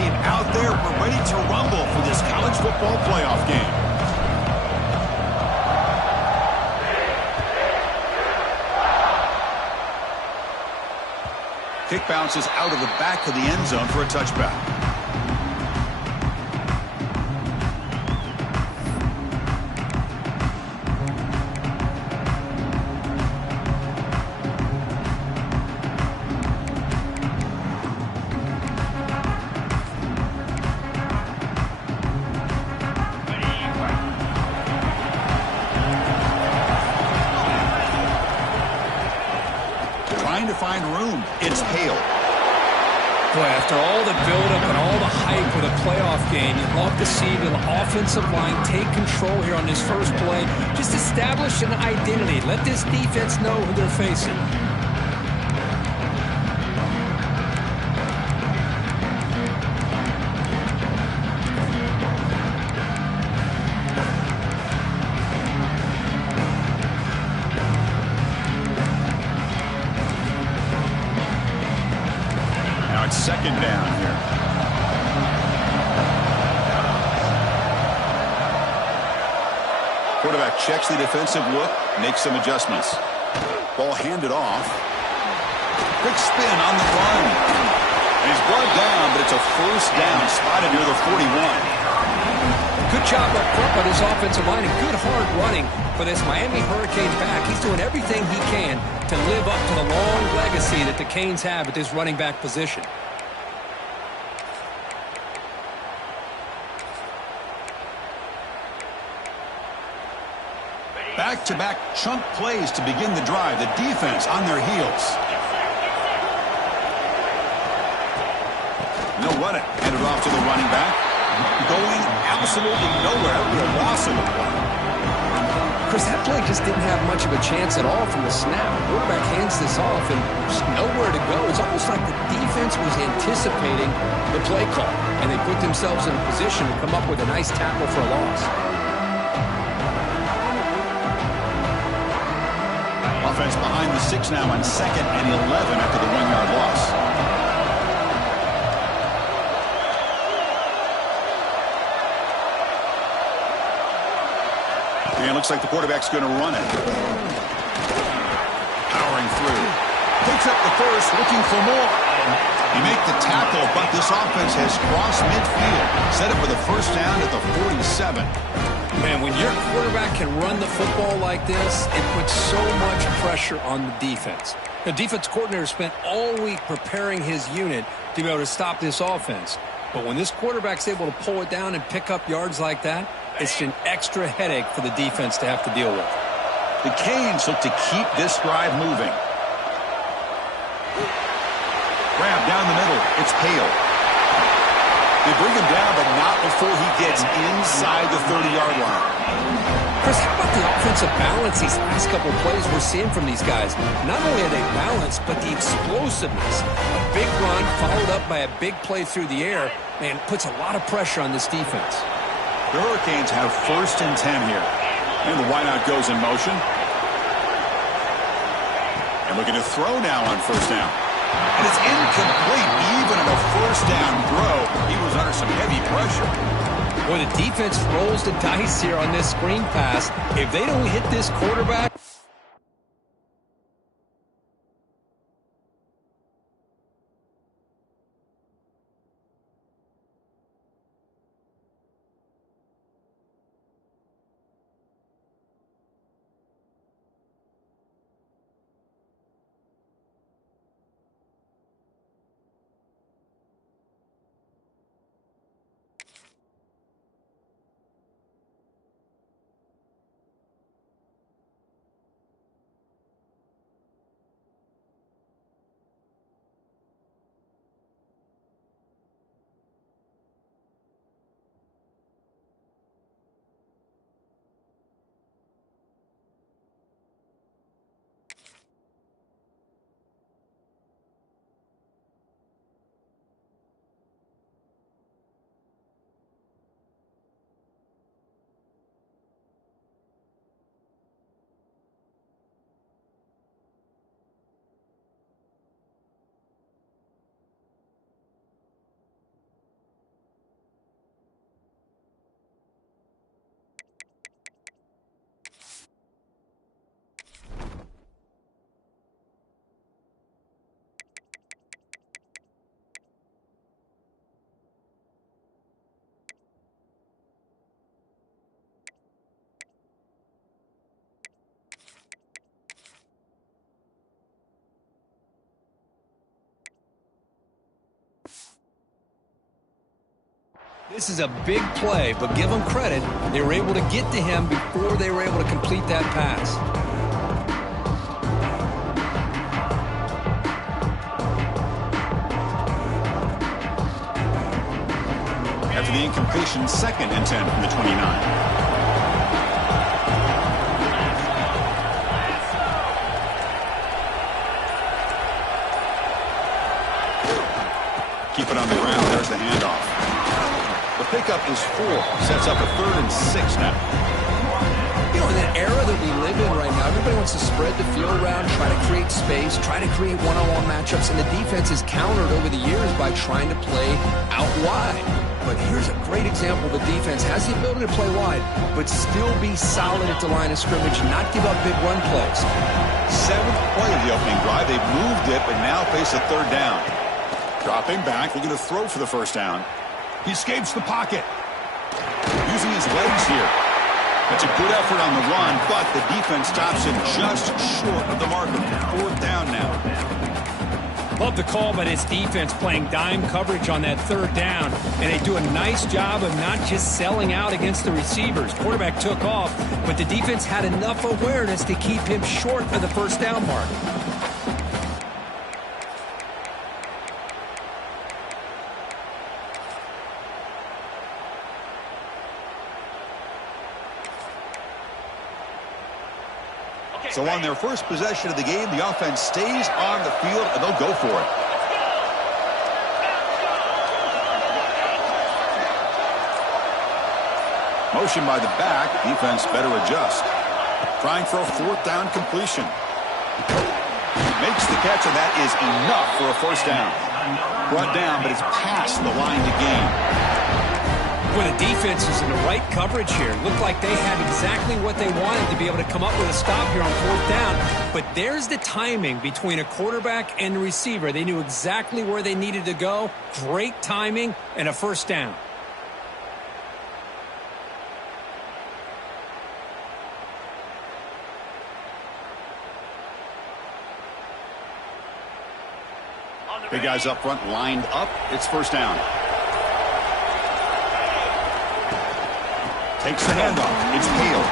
team out there. We're ready to rumble for this college football playoff game. Kick bounces out of the back of the end zone for a touchback. To find room. It's Hale. Boy, after all the buildup and all the hype with a playoff game, you'd love to see the offensive line take control here on this first play. Just establish an identity. Let this defense know who they're facing. Second down here. Quarterback checks the defensive look, makes some adjustments. Ball handed off. Quick spin on the run. And he's brought down, but it's a first down, spotted near the 41. Good job up front by this offensive line and good hard running for this Miami Hurricanes back. He's doing everything he can to live up to the long legacy that the Canes have at this running back position. Back-to-back chunk plays to begin the drive. The defense on their heels. No run it. Handed off to the running back. Going absolutely nowhere. That would be a loss of the play. Chris, that play just didn't have much of a chance at all from the snap. The quarterback hands this off and just nowhere to go. It's almost like the defense was anticipating the play call, and they put themselves in a position to come up with a nice tackle for a loss. Offense behind the 6 now on 2nd and 11 after the 1-yard loss. And it looks like the quarterback's going to run it. Powering through. Picks up the first, looking for more. You make the tackle, but this offense has crossed midfield. Set it for the first down at the 47. Man, when your quarterback can run the football like this, it puts so much pressure on the defense. The defense coordinator spent all week preparing his unit to be able to stop this offense. But when this quarterback's able to pull it down and pick up yards like that, it's an extra headache for the defense to have to deal with. The Canes look to keep this drive moving. Grab down the middle. It's Hale. They bring him down, but not before he gets inside the 30-yard line. Chris, how about the offensive balance these last couple of plays we're seeing from these guys? Not only are they balanced, but the explosiveness. A big run followed up by a big play through the air, man, puts a lot of pressure on this defense. The Hurricanes have 1st and 10 here. And the wideout goes in motion. And looking to throw now on 1st down. And it's incomplete. Even on a 1st down throw, he was under some heavy pressure. Boy, the defense rolls the dice here on this screen pass. If they don't hit this quarterback, This is a big play, but give them credit. They were able to get to him before they were able to complete that pass. After the incompletion, 2nd and 10 from the 29. Keep it on the ground. There's the handoff. The pickup is 4. Sets up a 3rd and 6 now. You know, in the era that we live in right now, everybody wants to spread the field around, try to create space, try to create one-on-one matchups, and the defense has countered over the years by trying to play out wide. But here's a great example. The defense has the ability to play wide, but still be solid at the line of scrimmage and not give up big run plays. 7th play of the opening drive. They've moved it, but now face a 3rd down. Dropping back, looking to throw for the 1st down. He escapes the pocket. Using his legs here. That's a good effort on the run, but the defense stops him just short of the marker. 4th down now. Love the call by this defense playing dime coverage on that 3rd down, and they do a nice job of not just selling out against the receivers. Quarterback took off, but the defense had enough awareness to keep him short of the 1st down mark. So on their first possession of the game, the offense stays on the field, and they'll go for it. Motion by the back. Defense better adjust. Trying for a 4th down completion. Makes the catch, and that is enough for a 1st down. Brought down, but it's past the line to gain. Well, the defense is in the right coverage here. Looked like they had exactly what they wanted to be able to come up with a stop here on 4th down. But there's the timing between a quarterback and the receiver. They knew exactly where they needed to go. Great timing and a 1st down. Big guys up front lined up. It's 1st down. Takes the handoff. It's Hale.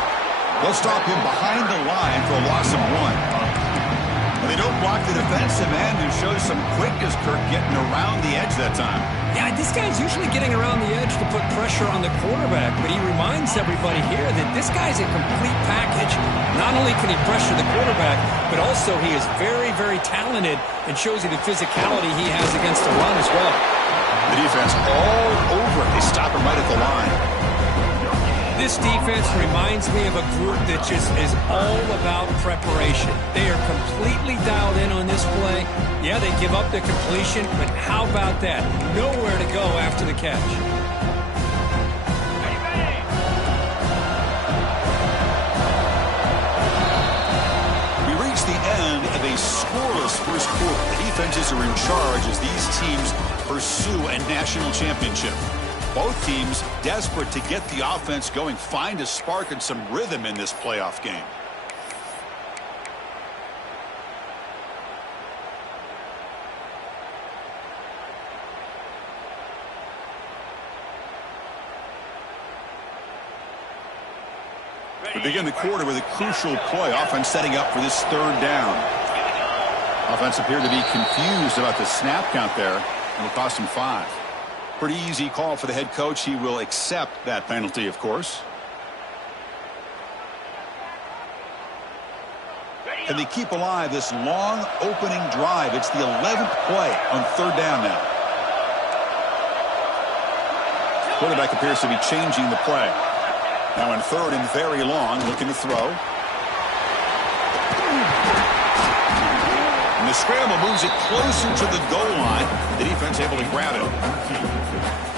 They'll stop him behind the line for a loss of 1. They don't block the defensive end, who shows some quickness, Kirk, getting around the edge that time. Yeah, this guy's usually getting around the edge to put pressure on the quarterback, but he reminds everybody here that this guy's a complete package. Not only can he pressure the quarterback, but also he is very, very talented and shows you the physicality he has against the run as well. The defense all over it. They stop him right at the line. This defense reminds me of a group that just is all about preparation. They are completely dialed in on this play. Yeah, they give up the completion, but how about that? Nowhere to go after the catch. We reach the end of a scoreless first quarter. The defenses are in charge as these teams pursue a national championship. Both teams desperate to get the offense going, find a spark and some rhythm in this playoff game. We begin the quarter with a crucial play. Offense setting up for this 3rd down. Offense appeared to be confused about the snap count there, and will cost him 5. Pretty easy call for the head coach. He will accept that penalty, of course. Can they keep alive this long opening drive? It's the 11th play on 3rd down now. Quarterback appears to be changing the play. Now in 3rd and very long, looking to throw. And the scramble moves it closer to the goal line. The defense able to grab it.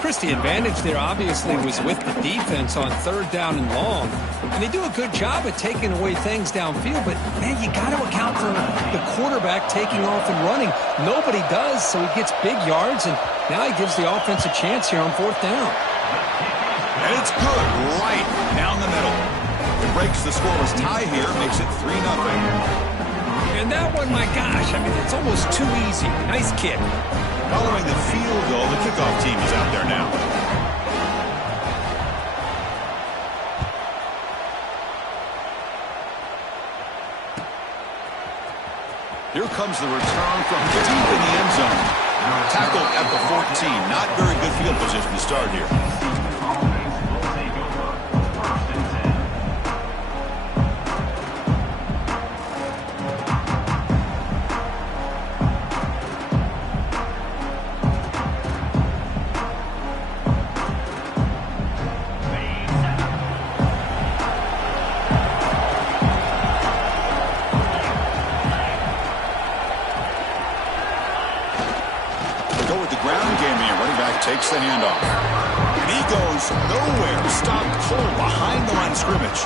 Chris, the advantage there obviously was with the defense on 3rd down and long. And they do a good job at taking away things downfield, but, man, you got to account for the quarterback taking off and running. Nobody does, so he gets big yards, and now he gives the offense a chance here on 4th down. And it's good right down the middle. It breaks the scoreless tie here, makes it 3-0. And that one, my gosh, I mean, it's almost too easy. Nice kick. Following the field goal, the kickoff team is out there now. Here comes the return from deep in the end zone. Tackled at the 14. Not very good field position to start here. Takes the handoff. And he goes nowhere. Stopped cold behind the line of scrimmage.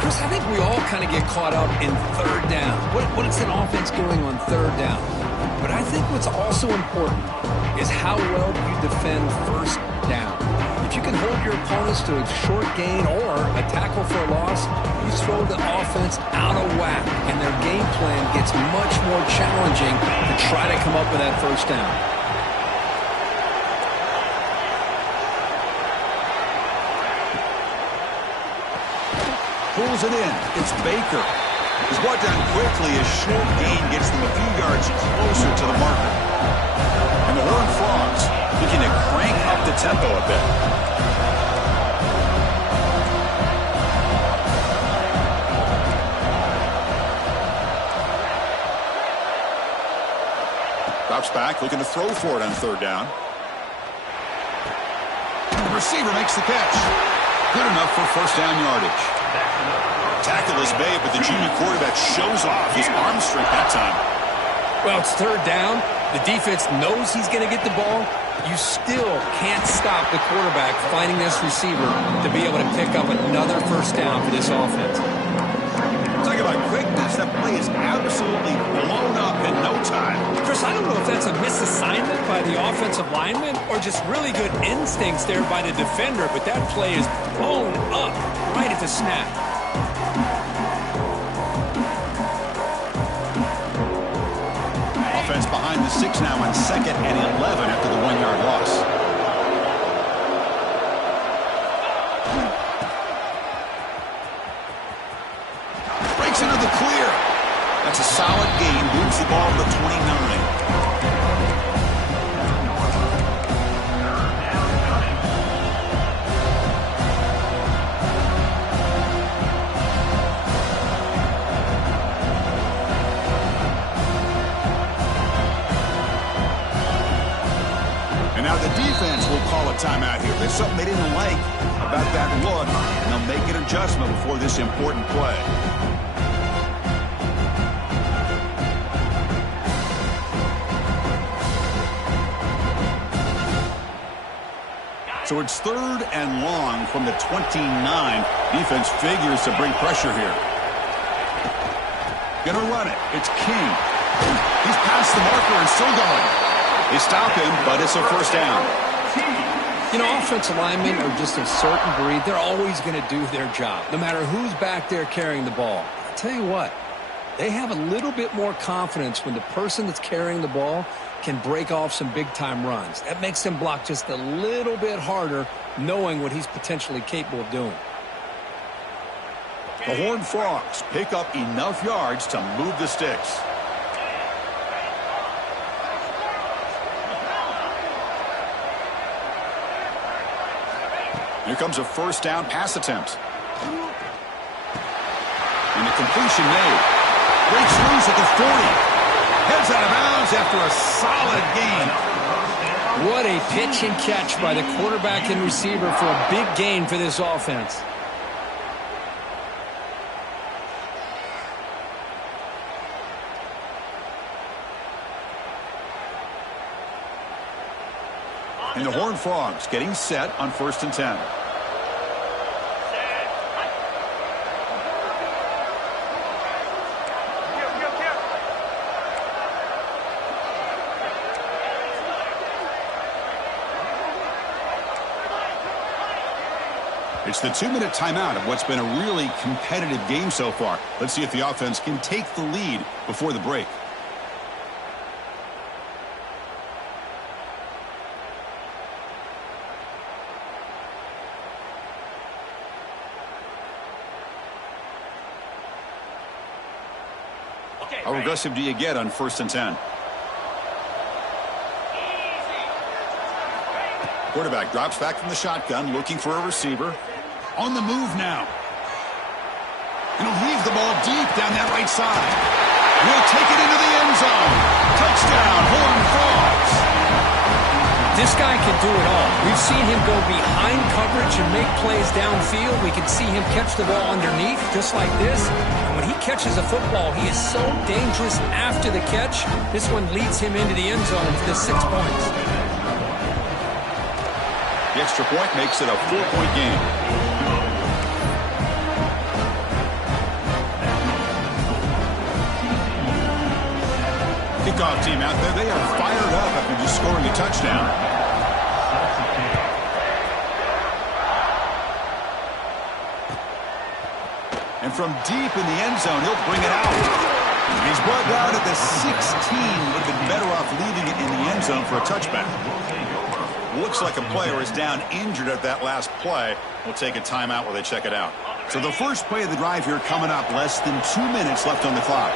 Chris, I think we all kind of get caught up in third down. What is an offense doing on third down? But I think what's also important is how well you defend first down. If you can hold your opponents to a short gain or a tackle for a loss, you throw the offense out of whack, and their game plan gets much more challenging to try to come up with that first down. Pulls it in. It's Baker. He's brought down quickly as short gain gets them a few yards closer to the marker. And the Horned Frogs looking to crank up the tempo a bit. Drops back, looking to throw for it on third down. The receiver makes the catch. Good enough for first down yardage. Tackle is made, but the junior quarterback shows off his arm strength that time. Well, it's third down. The defense knows he's going to get the ball. You still can't stop the quarterback finding this receiver to be able to pick up another first down for this offense. Talk about quickness. That play is absolutely blown up in no time. Chris, I don't know if that's a misassignment by the offensive lineman or just really good instincts there by the defender, but that play is blown up right at the snap. Offense behind the 6 now on 2nd and 11 after the 1-yard loss. Breaks into the clear. That's a solid gain. Moves the ball to 29. The defense will call a timeout here. There's something they didn't like about that look, and they'll make an adjustment before this important play. So it's 3rd and long from the 29. Defense figures to bring pressure here. Gonna run it. It's King. He's past the marker and still going. They stop him, but it's a first down. You know, offensive linemen are just a certain breed. They're always going to do their job, no matter who's back there carrying the ball. I'll tell you what, they have a little bit more confidence when the person that's carrying the ball can break off some big-time runs. That makes them block just a little bit harder, knowing what he's potentially capable of doing. The Horned Frogs pick up enough yards to move the sticks. Here comes a first down pass attempt. And the completion made. Breaks loose at the 40. Heads out of bounds after a solid gain. What a pitch and catch by the quarterback and receiver for a big gain for this offense. And the Horned Frogs getting set on 1st and 10. It's the 2-minute timeout of what's been a really competitive game so far. Let's see if the offense can take the lead before the break. How aggressive do you get on 1st and 10? Quarterback drops back from the shotgun, looking for a receiver. On the move now. And he'll heave the ball deep down that right side. And he'll take it into the end zone. Touchdown, Horned Frogs. This guy can do it all. We've seen him go behind coverage and make plays downfield. We can see him catch the ball underneath, just like this. And when he catches a football, he is so dangerous after the catch. This one leads him into the end zone for the 6 points. The extra point makes it a 4-point game. Kickoff team out there, they are fired up after just scoring a touchdown. And from deep in the end zone, he'll bring it out. He's brought down at the 16. Would have been better off leaving it in the end zone for a touchback. Looks like a player is down injured at that last play. We'll take a timeout while they check it out. So the first play of the drive here coming up, less than 2 minutes left on the clock.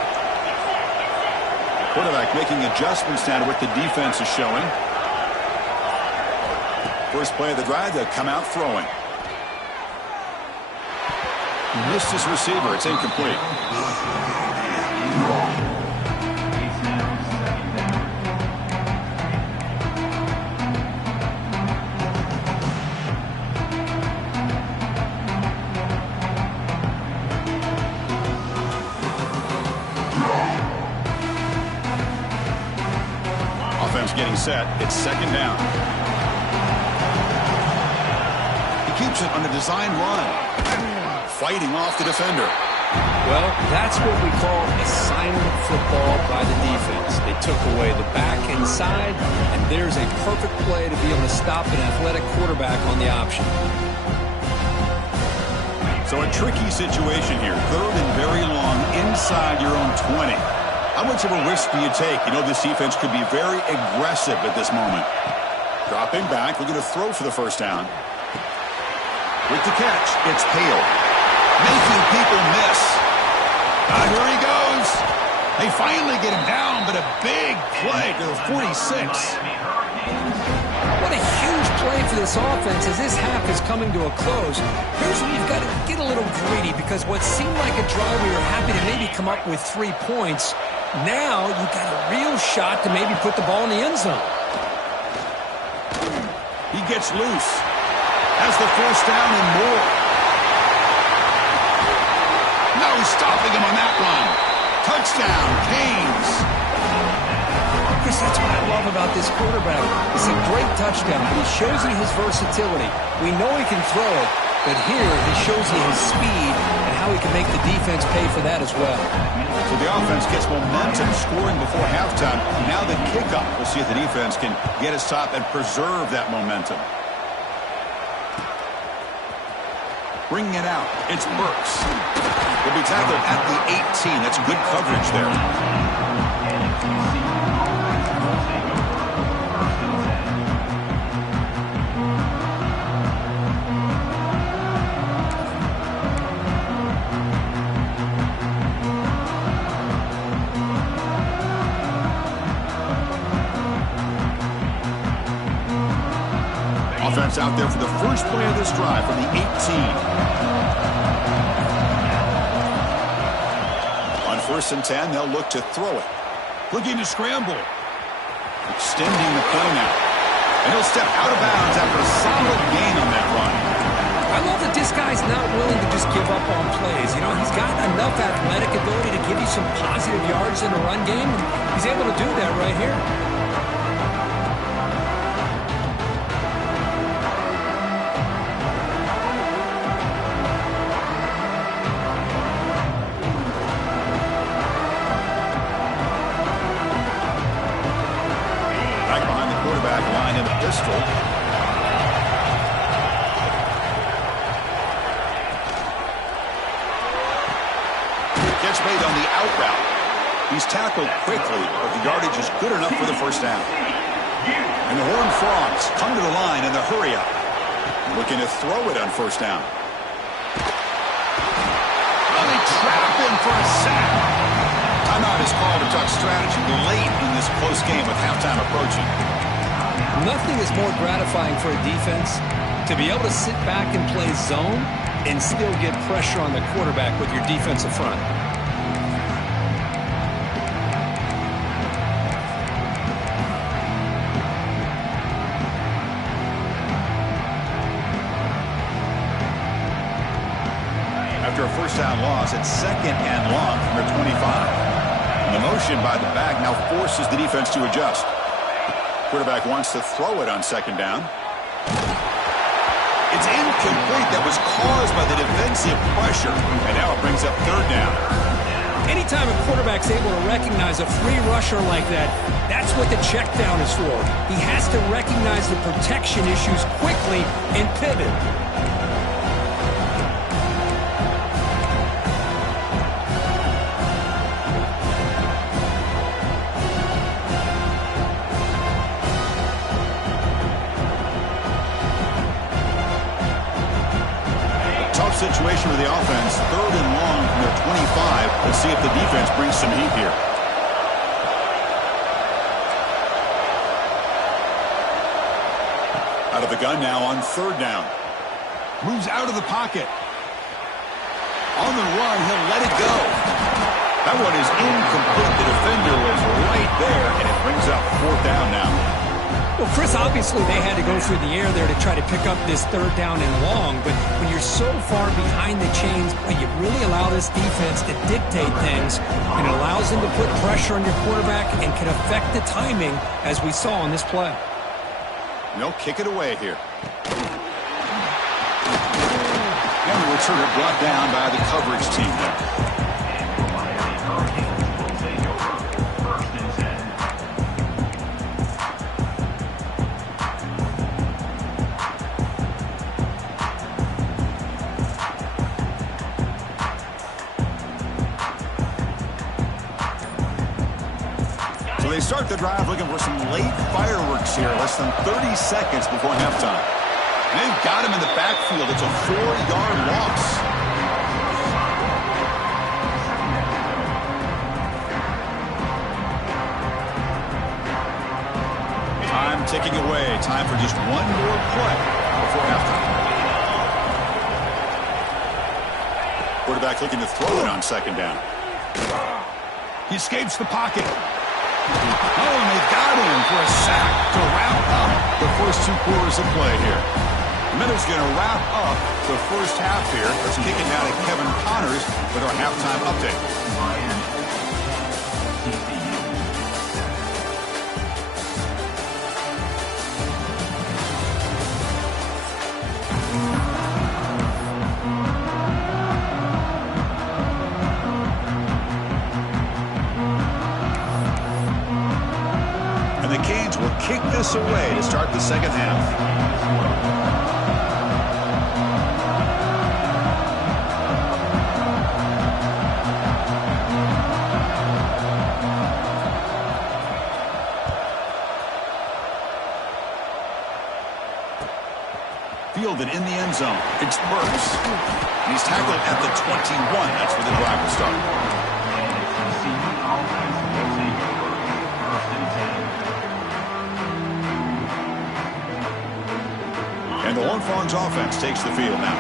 Quarterback making adjustments now to what the defense is showing. First play of the drive, they'll come out throwing. Missed his receiver. It's incomplete. Getting set. It's 2nd down. He keeps it on a design run. Fighting off the defender. Well, that's what we call assignment football by the defense. They took away the back inside, and there's a perfect play to be able to stop an athletic quarterback on the option. So a tricky situation here. 3rd and very long inside your own 20. How much of a risk do you take? You know, this defense could be very aggressive at this moment. Dropping back, looking to throw for the 1st down. With the catch, it's Hale. Making people miss. Here he goes. They finally get him down, but a big play to the 46. What a huge play for this offense as this half is coming to a close. Here's where you've got to get a little greedy, because what seemed like a drive we were happy to maybe come up with 3 points, now you've got a real shot to maybe put the ball in the end zone. He gets loose. Has the 1st down and more. No stopping him on that run. Touchdown, Canes. Chris, that's what I love about this quarterback. It's a great touchdown, but he shows you his versatility. We know he can throw it, but here he shows you his speed and how he can make the defense pay for that as well. So the offense gets momentum scoring before halftime. Now the kickoff. We'll see if the defense can get a stop and preserve that momentum. Bringing it out. It's Burks. He'll be tackled at the 18. That's good coverage there. Offense out there for the first play of this drive from the 18. On 1st and 10, they'll look to throw it. Looking to scramble. Extending the play now. And he'll step out of bounds after a solid gain on that run. I love that this guy's not willing to just give up on plays. You know, he's got enough athletic ability to give you some positive yards in the run game. He's able to do that right here. Catch made on the out route. He's tackled quickly, but the yardage is good enough for the 1st down. And the Horned Frogs come to the line in the hurry up. Looking to throw it on 1st down. Oh, they trap him for a sack. Timeout strategy late in this close game with halftime approaching. Nothing is more gratifying for a defense to be able to sit back and play zone and still get pressure on the quarterback with your defensive front. After a first down loss, it's 2nd and long from their 25. And the motion by the back now forces the defense to adjust. Quarterback wants to throw it on 2nd down. It's incomplete. That was caused by the defensive pressure. And now it brings up 3rd down. Anytime a quarterback's able to recognize a free rusher like that, that's what the check down is for. He has to recognize the protection issues quickly and pivot. Situation with the offense, 3rd and long from their 25. Let's see if the defense brings some heat here. Out of the gun now on 3rd down. Moves out of the pocket. On the run, he'll let it go. That one is incomplete. The defender was right there, and it brings up 4th down now. Well, Chris, obviously they had to go through the air there to try to pick up this 3rd down and long, but when you're so far behind the chains, you really allow this defense to dictate things, and it allows them to put pressure on your quarterback and can affect the timing, as we saw on this play. They'll kick it away here. And the returner brought down by the coverage team there. They start the drive looking for some late fireworks here, less than 30 seconds before halftime. And they've got him in the backfield. It's a 4-yard loss. Time ticking away. Time for just one more play before halftime. Quarterback looking to throw it on 2nd down. He escapes the pocket. Oh, and they got him for a sack to wrap up the first 2 quarters of play here. The Minnows going to wrap up the first half here. Let's kick it now to Kevin Connors with our halftime update. Kick this away to start the 2nd half. Fielded in the end zone. It's Burks. He's tackled at the 21. That's where the drive will start. And the Longhorns offense takes the field now.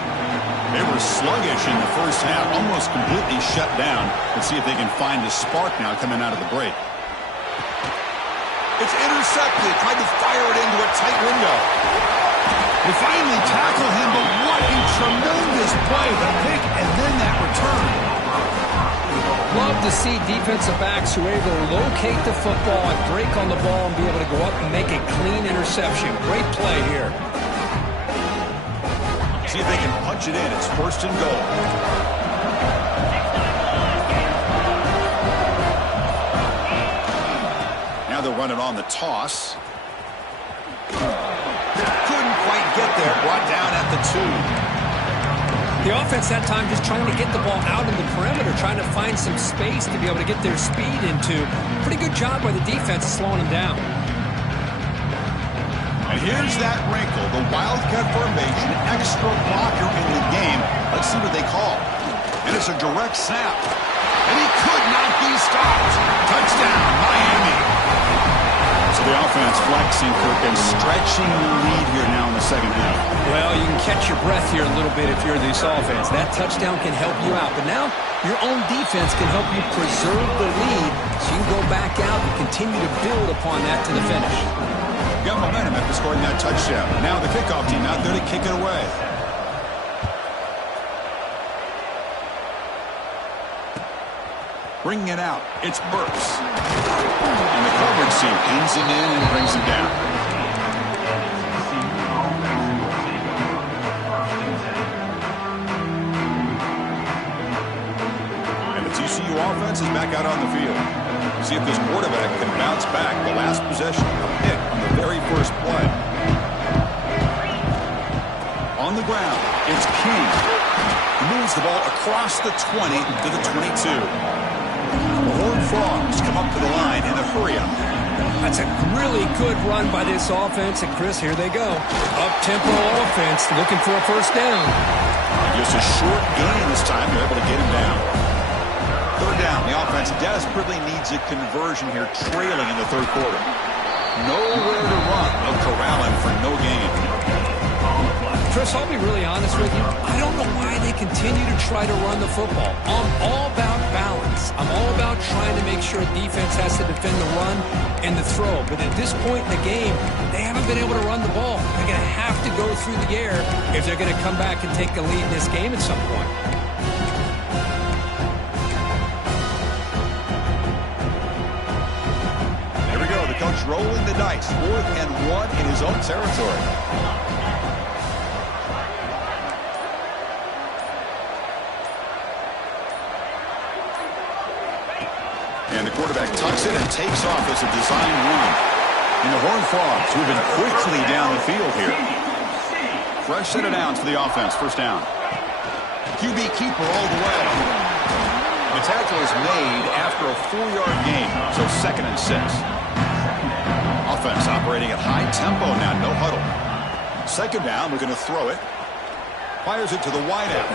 They were sluggish in the first half, almost completely shut down. Let's see if they can find a spark now coming out of the break. It's intercepted. Tried to fire it into a tight window. They finally tackle him, but what a tremendous play. The pick and then that return. Love to see defensive backs who are able to locate the football and break on the ball and be able to go up and make a clean interception. Great play here. See if they can punch it in. It's 1st and goal. Now they'll run it on the toss. Couldn't quite get there. Brought down at the 2. The offense that time just trying to get the ball out in the perimeter, trying to find some space to be able to get their speed into. Pretty good job by the defense slowing them down. And here's that wrinkle, the Wildcat formation, extra blocker in the game. Let's see what they call. And it's a direct snap. And he could not be stopped. Touchdown, offense flexing, Kirk, and stretching the lead here now in the second half. Well, you can catch your breath here a little bit if you're this offense. That touchdown can help you out. But now your own defense can help you preserve the lead so you can go back out and continue to build upon that to the finish. Got momentum after scoring that touchdown. Now the kickoff team out there to kick it away. Bringing it out, it's Burks. And the coverage team pins him in and brings him down. And the TCU offense is back out on the field. See if this quarterback can bounce back. The last possession, a pick on the very first play. On the ground, it's King. He moves the ball across the 20 to the 22. The Horned Frogs come up to the line in a hurry-up. That's a really good run by this offense. And, Chris, here they go. Up-tempo offense looking for a first down. Just a short gain this time. They're able to get him down. Third down. The offense desperately needs a conversion here, trailing in the third quarter. Nowhere to run. They'll corral him for no gain. Chris, I'll be really honest with you. I don't know why they continue to try to run the football. I'm all about balance. I'm all about trying to make sure defense has to defend the run and the throw. But at this point in the game, they haven't been able to run the ball. They're going to have to go through the air if they're going to come back and take the lead in this game at some point. There we go. The coach rolling the dice. 4th and 1 in his own territory. And the quarterback tucks it and takes off as a design run. And the Horned Frogs moving quickly down the field here. Fresh set of downs for the offense. First down. QB keeper all the way. The tackle is made after a 4-yard gain, so 2nd and 6. Offense operating at high tempo now, no huddle. Second down, we're going to throw it. Fires it to the wideout.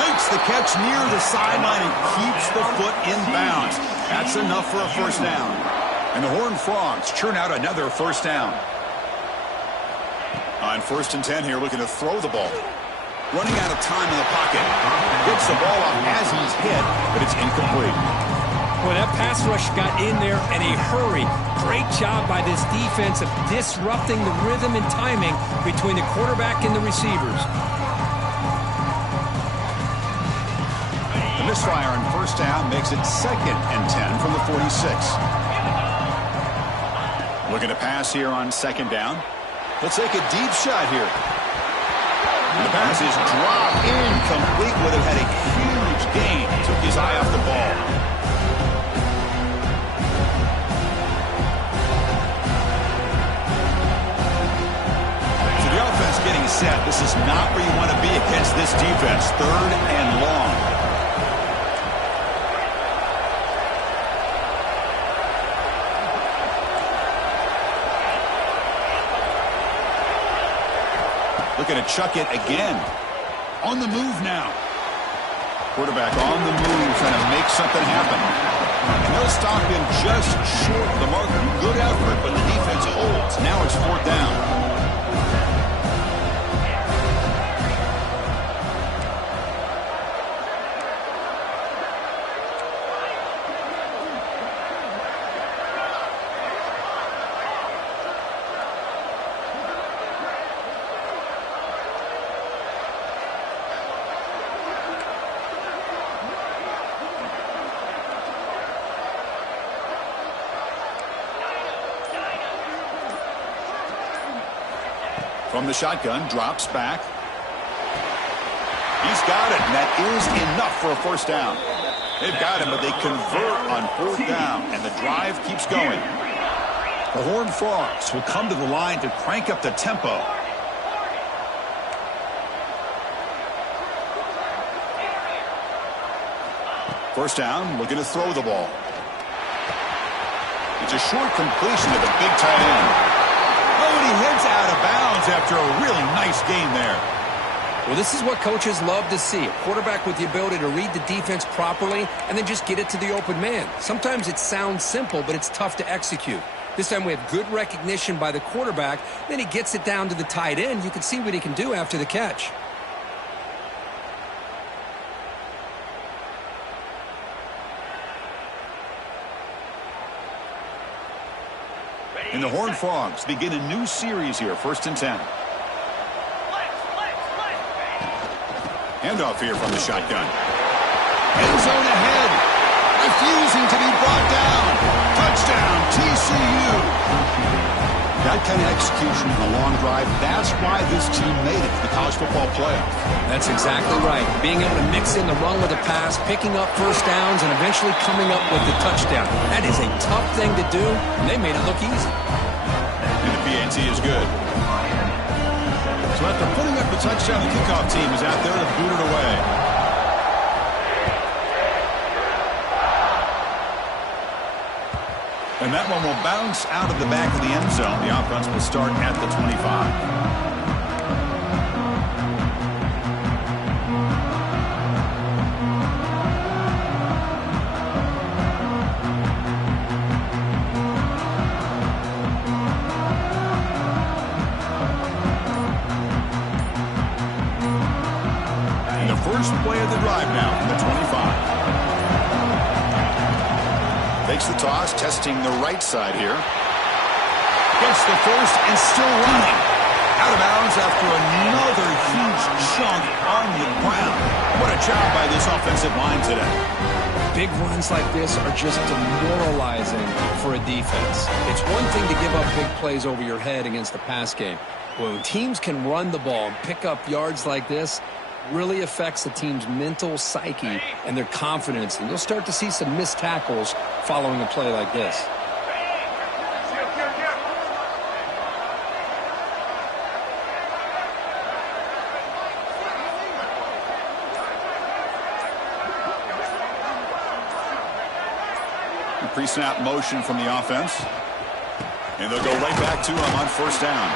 Makes the catch near the sideline and keeps the foot in bounds. That's enough for a first down. And the Horned Frogs churn out another first down. On 1st and 10 here, looking to throw the ball. Running out of time in the pocket. Gets the ball off as he's hit, but it's incomplete. Well, that pass rush got in there in a hurry. Great job by this defense of disrupting the rhythm and timing between the quarterback and the receivers. The misfire on first down makes it 2nd and 10 from the 46. Looking to pass here on 2nd down. He'll take a deep shot here. And the pass is dropped incomplete. Would have had a huge gain. Took his eye off the ball. So the offense getting set. This is not where you want to be against this defense. 3rd and long. Looking to chuck it again. On the move now. Quarterback on the move, trying to make something happen. And they'll stop him just short of the marker. Good effort, but the defense holds. Now it's 4th down. From the shotgun, drops back. He's got it, and that is enough for a first down. They've got him, but they convert on 4th down, and the drive keeps going. The Horned Frogs will come to the line to crank up the tempo. First down, looking to throw the ball. It's a short completion to the big tight end. Oh, and he heads out of bounds after a really nice game there. Well, this is what coaches love to see. A quarterback with the ability to read the defense properly and then just get it to the open man. Sometimes it sounds simple, but it's tough to execute. This time we have good recognition by the quarterback. Then he gets it down to the tight end. You can see what he can do after the catch. And the Horned Frogs begin a new series here, 1st and 10. Handoff here from the shotgun. End zone ahead. Refusing to be brought down. Touchdown, TCU. That kind of execution in a long drive, that's why this team made it to the college football playoff. That's exactly right. Being able to mix in the run with the pass, picking up first downs, and eventually coming up with the touchdown. That is a tough thing to do, and they made it look easy. And the PAT is good. So after putting up the touchdown, the kickoff team is out there to boot it away. And that one will bounce out of the back of the end zone. The offense will start at the 25. First play of the drive now from the 25. Takes the toss, testing the right side here. Gets the first and still running. Out of bounds after another huge chunk on the ground. What a job by this offensive line today. Big runs like this are just demoralizing for a defense. It's one thing to give up big plays over your head against the pass game. When teams can run the ball and pick up yards like this, really affects the team's mental psyche and their confidence. And you'll start to see some missed tackles following a play like this. Pre-snap motion from the offense. And they'll go right back to him on 1st down.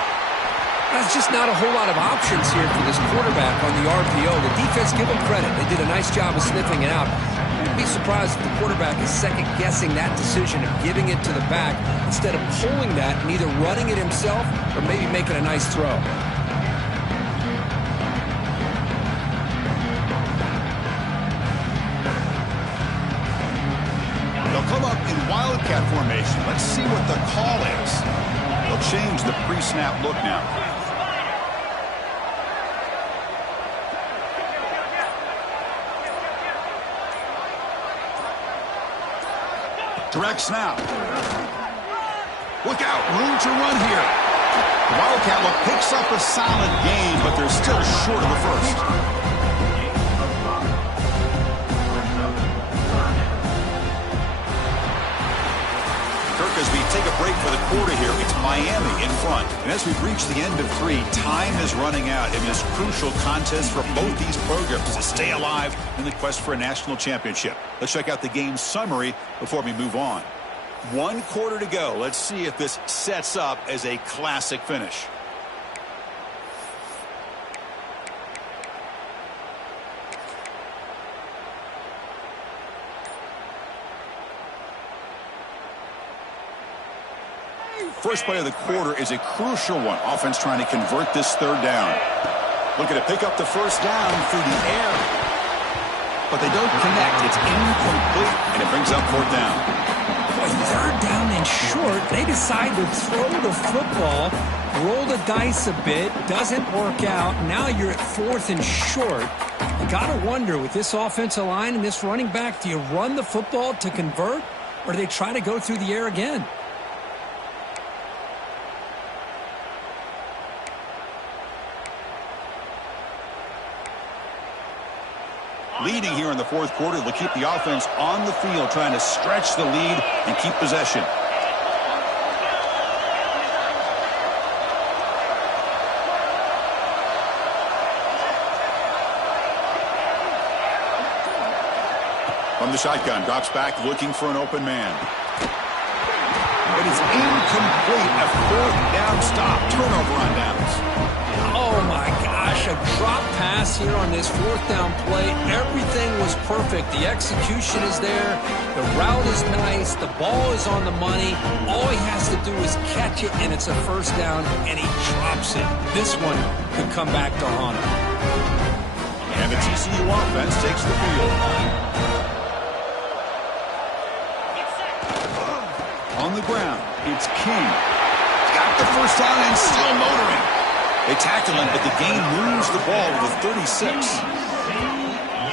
There's just not a whole lot of options here for this quarterback on the RPO. The defense, give them credit. They did a nice job of sniffing it out. You'd be surprised if the quarterback is second-guessing that decision of giving it to the back instead of pulling that and either running it himself or maybe making a nice throw. They'll come up in wildcat formation. Let's see what the call is. They'll change the pre-snap look now. Direct snap. Look out, room to run here. The wildcat look picks up a solid gain, but they're still short of the first. As we take a break for the quarter here, it's Miami in front. And as we've reached the end of 3, time is running out in this crucial contest for both these programs to stay alive in the quest for a national championship. Let's check out the game summary before we move on. 1 quarter to go. Let's see if this sets up as a classic finish. First play of the quarter is a crucial one. Offense trying to convert this 3rd down. Looking to pick up the 1st down through the air. But they don't connect. It's incomplete, and it brings up 4th down. Boy, 3rd down and short. They decide to throw the football, roll the dice a bit, doesn't work out. Now you're at 4th and short. You got to wonder, with this offensive line and this running back, do you run the football to convert, or do they try to go through the air again? Leading here in the 4th quarter, they'll keep the offense on the field, trying to stretch the lead and keep possession. From the shotgun, drops back, looking for an open man. But it's incomplete. A 4th down stop. Turnover on downs. Oh, my gosh. gosh, a drop pass here on this fourth down play. Everything was perfect. The execution is there. The route is nice. The ball is on the money. All he has to do is catch it, and it's a first down, and he drops it. This one could come back to haunt him. And the TCU offense takes the field. On the ground, it's King. Got the first down and still motoring. They tackle him, but the game moves the ball with 36.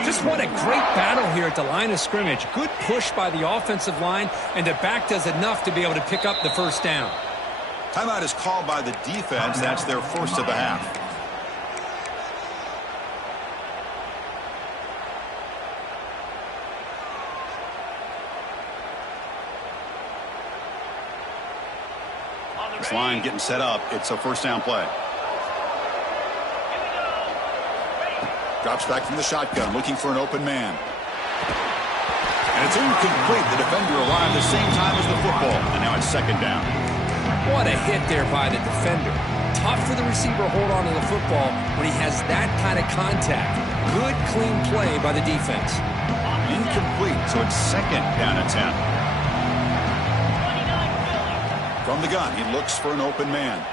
Just what a great battle here at the line of scrimmage. Good push by the offensive line, and the back does enough to be able to pick up the first down. Timeout is called by the defense. That's their first of the half. This line getting set up. It's a first down play. Drops back from the shotgun, looking for an open man. And it's incomplete. The defender arrived the same time as the football. And now it's second down. What a hit there by the defender. Tough for the receiver to hold on to the football when he has that kind of contact. Good, clean play by the defense. Incomplete, so it's second down and 10. From the gun, he looks for an open man.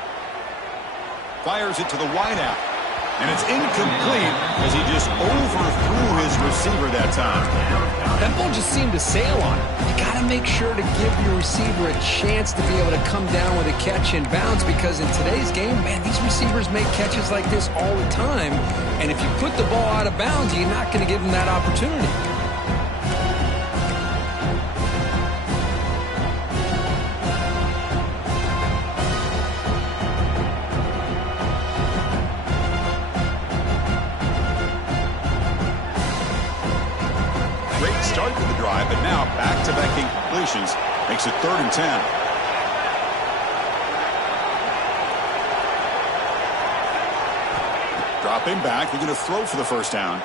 Fires it to the wideout. And it's incomplete as he just overthrew his receiver that time. That ball just seemed to sail on him. You got to make sure to give your receiver a chance to be able to come down with a catch in bounds, because in today's game, man, these receivers make catches like this all the time. And if you put the ball out of bounds, you're not going to give them that opportunity. But now back-to-back incompletions makes it 3rd and 10. Dropping back, they're going to throw for the first down.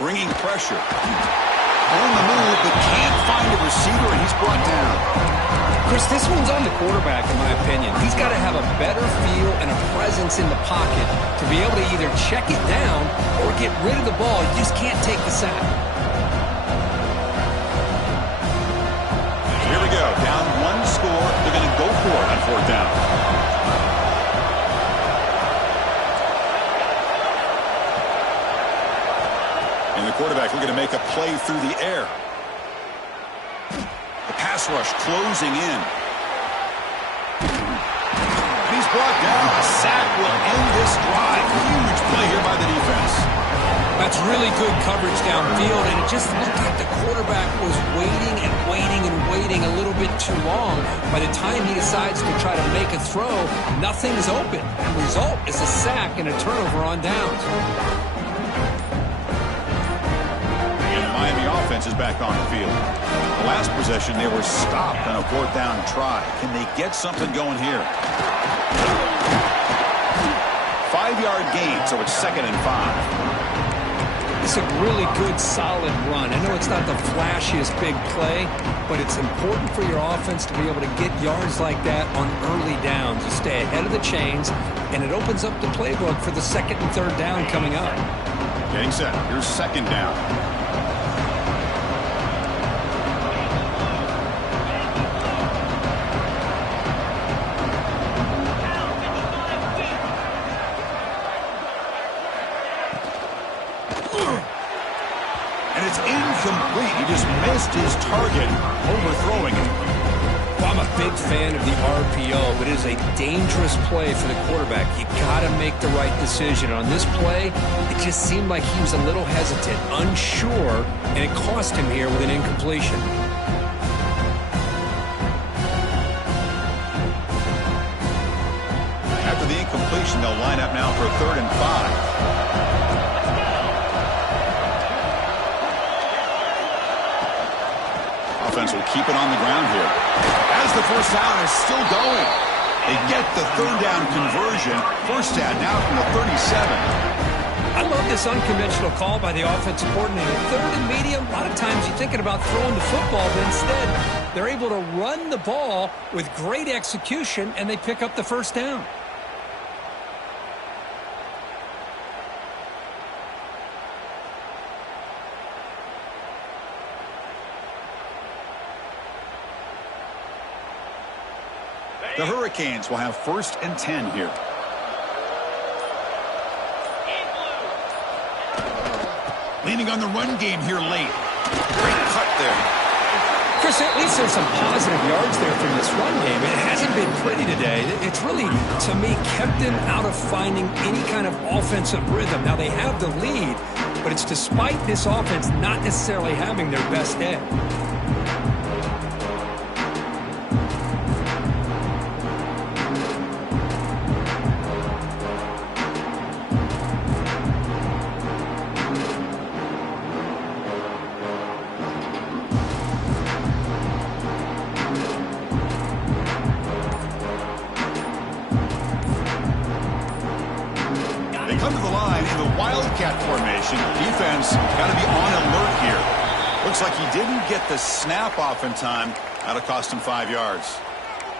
Bringing pressure. On the move, but can't find a receiver, and he's brought down. Chris, this one's on the quarterback, in my opinion. He's got to have a better feel and a presence in the pocket to be able to either check it down or get rid of the ball. You just can't take the sack. Here we go. Down one score. They're going to go for it on 4th down. And the quarterback looking to make a play through the air. The pass rush closing in. And he's brought down. A sack will end this drive. Huge play here by the defense. That's really good coverage downfield, and it just looked like the quarterback was waiting and waiting and waiting a little bit too long. By the time he decides to try to make a throw, nothing's open. The result is a sack and a turnover on downs. And the Miami offense is back on the field. The last possession, they were stopped on a 4th down try. Can they get something going here? 5-yard gain, so it's 2nd and 5. It's a really good, solid run. I know it's not the flashiest big play, but it's important for your offense to be able to get yards like that on early downs. You stay ahead of the chains, and it opens up the playbook for the 2nd and 3rd down coming up. Getting set. Here's 2nd down. Incomplete. He just missed his target, overthrowing it. Well, I'm a big fan of the RPO, but it is a dangerous play for the quarterback. You got to make the right decision. On this play, it just seemed like he was a little hesitant, unsure, and it cost him here with an incompletion. After the incompletion, they'll line up now for 3rd and 5. Offense will keep it on the ground here. As the first down is still going. They get the 3rd down conversion. First down now from the 37. I love this unconventional call by the offensive coordinator. 3rd and medium, a lot of times you're thinking about throwing the football, but instead they're able to run the ball with great execution, and they pick up the first down. The Hurricanes will have 1st and 10 here. Leaning on the run game here late. Great cut there. Chris, at least there's some positive yards there from this run game. It hasn't been pretty today. It's really, to me, kept them out of finding any kind of offensive rhythm. Now, they have the lead, but it's despite this offense not necessarily having their best day. Come to the line in the Wildcat formation. Defense got to be on alert here. Looks like he didn't get the snap off in time. That'll cost him 5 yards.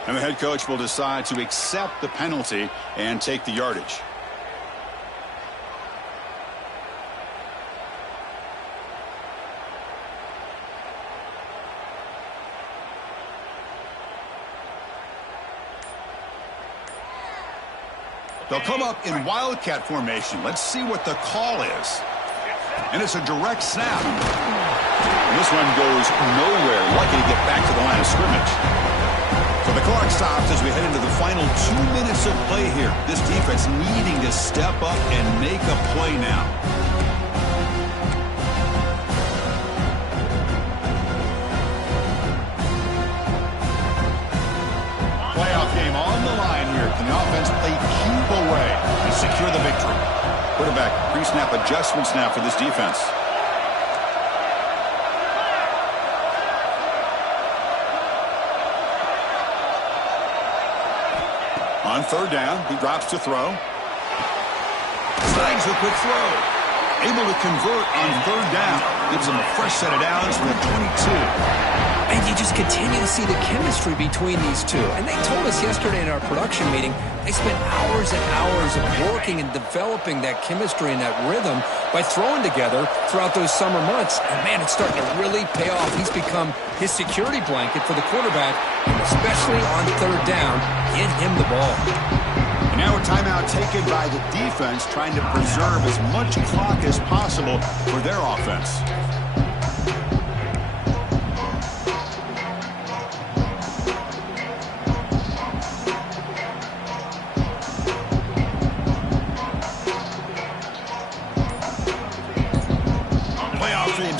And the head coach will decide to accept the penalty and take the yardage. They'll come up in Wildcat formation. Let's see what the call is. And it's a direct snap. And this one goes nowhere. Lucky to get back to the line of scrimmage. So the clock stops as we head into the final 2 minutes of play here. This defense needing to step up and make a play now. Playoff game on the line here. Can the offense play keep away and secure the victory? Quarterback pre-snap adjustments now for this defense. On 3rd down, he drops to throw. Slides the quick throw. Able to convert on 3rd down. Gives him a fresh set of downs from the 22. And you just continue to see the chemistry between these two. And they told us yesterday in our production meeting, they spent hours and hours of working and developing that chemistry and that rhythm by throwing together throughout those summer months. And, man, it's starting to really pay off. He's become his security blanket for the quarterback, and especially on 3rd down, get him the ball. And now a timeout taken by the defense, trying to preserve as much clock as possible for their offense.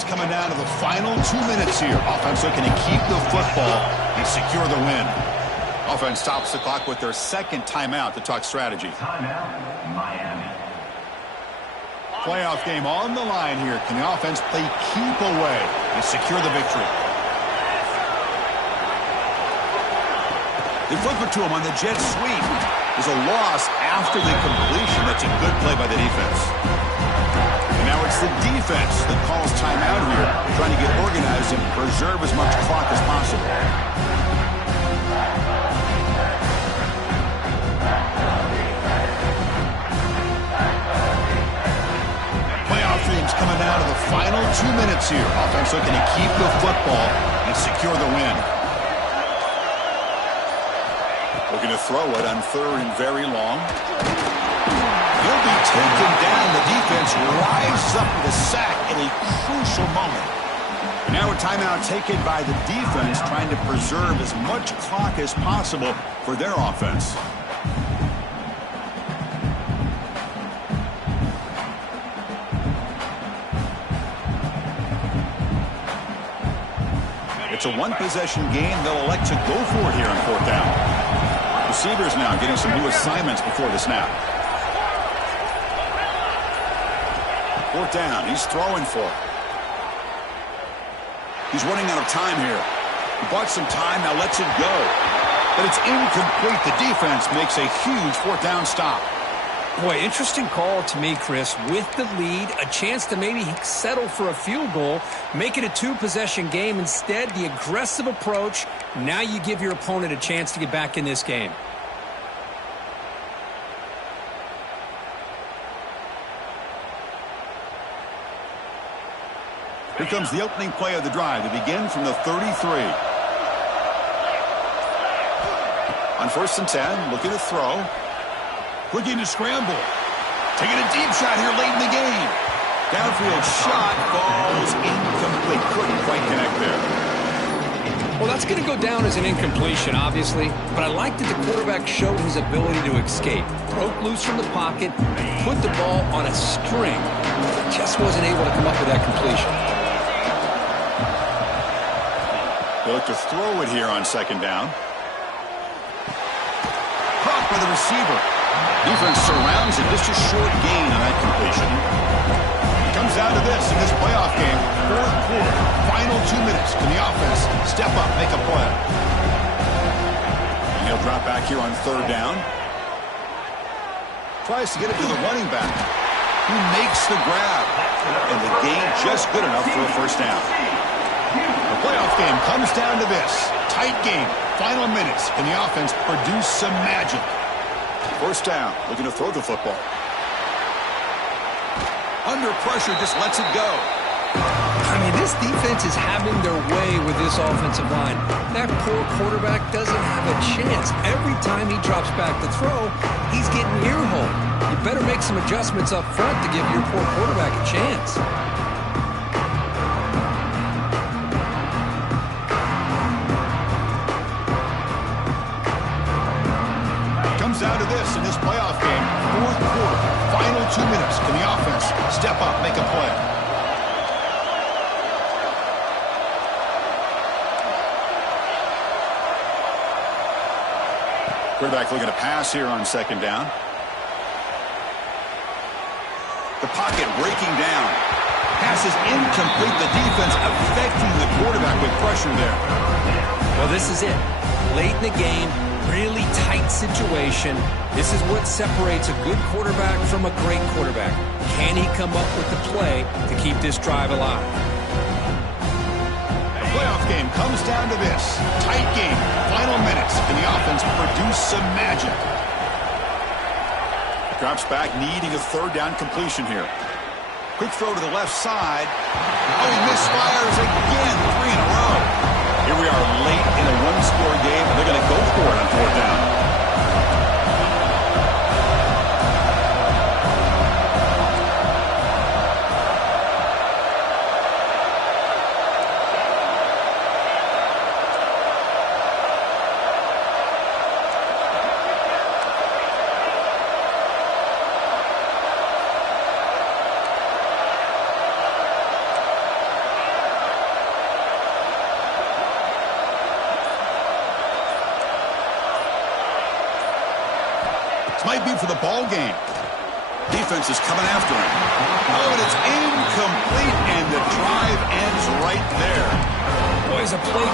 Coming down to the final 2 minutes here. Offense looking to keep the football and secure the win. Offense stops the clock with their 2nd timeout to talk strategy. Timeout, Miami. Playoff game on the line here. Can the offense play keep away and secure the victory? They flip it to him on the jet sweep. There's a loss after the completion. That's a good play by the defense. Now it's the defense that calls timeout here, trying to get organized and preserve as much clock as possible. Playoff teams coming down to the final 2 minutes here. Offense looking to keep the football and secure the win. Looking to throw it on 3rd and very long. He'll be taken down. The defense rises up with a sack in a crucial moment. Now a timeout taken by the defense, trying to preserve as much clock as possible for their offense. It's a one-possession game they'll elect to go for here on 4th down. Receivers now getting some new assignments before the snap. 4th down, he's throwing for it. He's running out of time here. He bought some time, now lets it go. But it's incomplete. The defense makes a huge 4th down stop. Boy, interesting call to me, Chris. With the lead, a chance to maybe settle for a field goal, make it a 2-possession game. Instead, the aggressive approach. Now you give your opponent a chance to get back in this game. Here comes the opening play of the drive. They begin from the 33. On On 1st and 10, looking to throw. Looking to scramble. Taking a deep shot here late in the game. Downfield shot falls incomplete. Couldn't quite connect there. Well, that's going to go down as an incompletion, obviously, but I like that the quarterback showed his ability to escape. Broke loose from the pocket, put the ball on a string. Just wasn't able to come up with that completion. They look to throw it here on 2nd down. Caught by the receiver. Defense surrounds it. Just a short gain on that completion. It comes down to this in this playoff game. 4th quarter. Final 2 minutes. Can the offense step up, make a play? And he'll drop back here on 3rd down. Tries to get it to the running back, who makes the grab. And the gain just good enough for a 1st down. The playoff game comes down to this. Tight game. Final minutes. Can the offense produce some magic? 1st down. Looking to throw the football. Under pressure, just lets it go. I mean, this defense is having their way with this offensive line. That poor quarterback doesn't have a chance. Every time he drops back to throw, he's getting ear-hole. You better make some adjustments up front to give your poor quarterback a chance. Comes down to this in this playoff game. 4th quarter. Final 2 minutes. Can the offense step up, make a play? Quarterback looking to pass here on 2nd down. The pocket breaking down. Pass is incomplete. The defense affecting the quarterback with pressure there. Well, this is it. Late in the game, really tight situation. This is what separates a good quarterback from a great quarterback. Can he come up with the play to keep this drive alive? The playoff game comes down to this. Tight game. Final minutes. Can the offense produce some magic? Drops back, needing a 3rd down completion here. Quick throw to the left side. Oh, he misfires again. 3 in a row. Here we are late in a one-score game, and they're going to go for it on 4th down. Might be for the ball game. Defense is coming after him. Oh, and it's incomplete, and the drive ends right there. Boy, is a play